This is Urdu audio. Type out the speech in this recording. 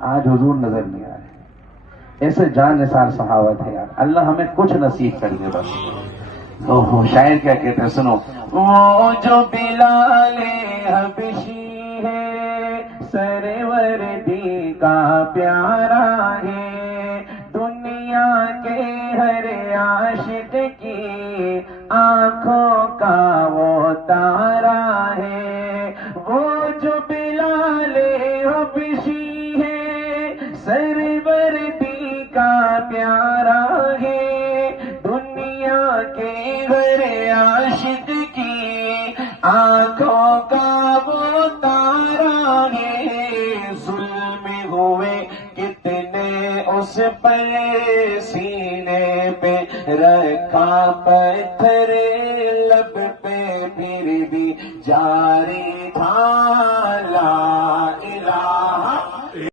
آج حضور نظر نہیں آ رہے. ایسے جان نثار صحابہ تھے یار. اللہ ہمیں کچھ نصیب کر دے بس. تو شاعر کیا کہتے ہیں سنو. وہ جو بلال حبشی ہے سرور کا پیارا ہے, دنیا کے ہر عاشق کی آنکھوں کا وہ تارا ہے. وہ جو بلال حبشی ہے سرور کا پیارا ہے, دنیا کے ہر عاشق کی آنکھوں کا وہ تارا ہے. ظلم ہوئے کتنے اس پر سینے پہ رکھا پتھر, لب پہ پھر بھی جاری تھا